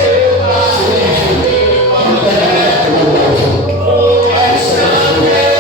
C'est lui qui fait. Il prenait pour le bon Dieu. Le Saint-Esprit.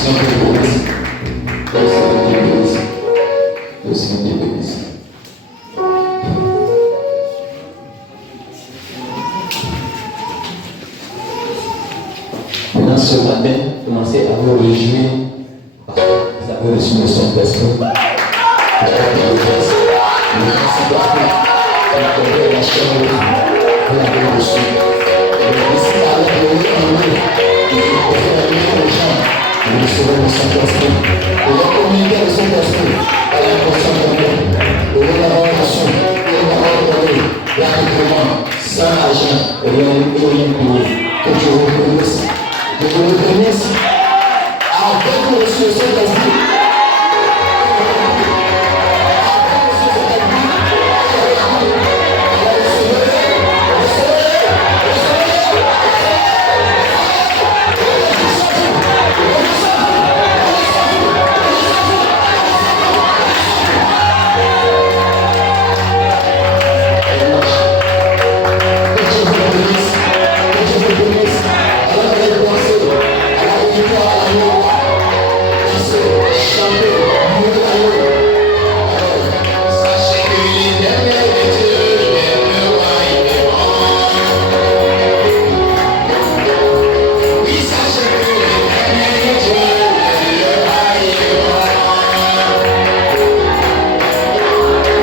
Seigneur te bénisse. Que le Seigneur te bénisse. Que le Seigneur te bénisse. Maintenant, ce matin, commencez à vous réjouir. Vous avez reçu le Saint-Esprit. Vous avez le Saint-Esprit. Vous avez la chair de vous l'avez reçu. Ici, avec le Dieu en nous, il faut faire venir aux gens. Vous recevez le Saint-Esprit. Et la communiquer le Saint-Esprit à la personne de Dieu. Et la relation, et la ordonnée, gratuitement, sans argent, rien payé. Que Dieu vous bénisse. Que Dieu vous bénisse.